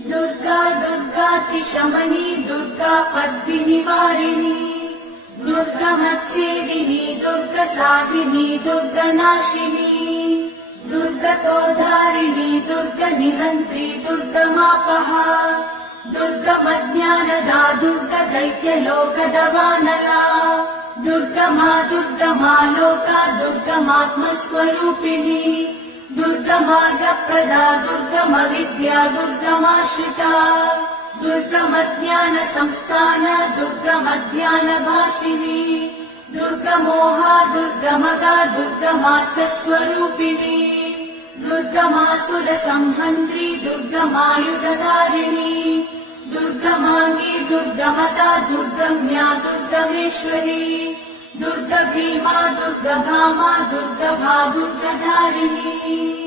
दुर्गा दुर्गातिशमनी दुर्गा पद्मिनिवारिणी दुर्गमच्छेदिनी दुर्गसाधिनी दुर्गनाशिनी दुर्गतोद्धारिणी दुर्गनिहन्त्री दुर्गमापहा दुर्गमज्ञानदा दुर्गदैत्यलोकदवानला दुर्गमा दुर्गमा लोका दुर्गमात्मस्वरूपिणी दुर्गमार्गप्रदा दुर्गमविद्या दुर्गमाश्रिता दुर्गमज्ञानसंस्थान दुर्गमध्यानभासिनी दुर्गमोहा दुर्गमगा दुर्गमार्थस्वरूपिणी दुर्गमासुरसंहन्त्री दुर्गमायुधधारिणी दुर्गमाङ्गी दुर्गमता दुर्गम्या दुर्गमेश्वरी दुर्गभीमा दुर्गभामा दुर्गभा दुर्गधारिणी।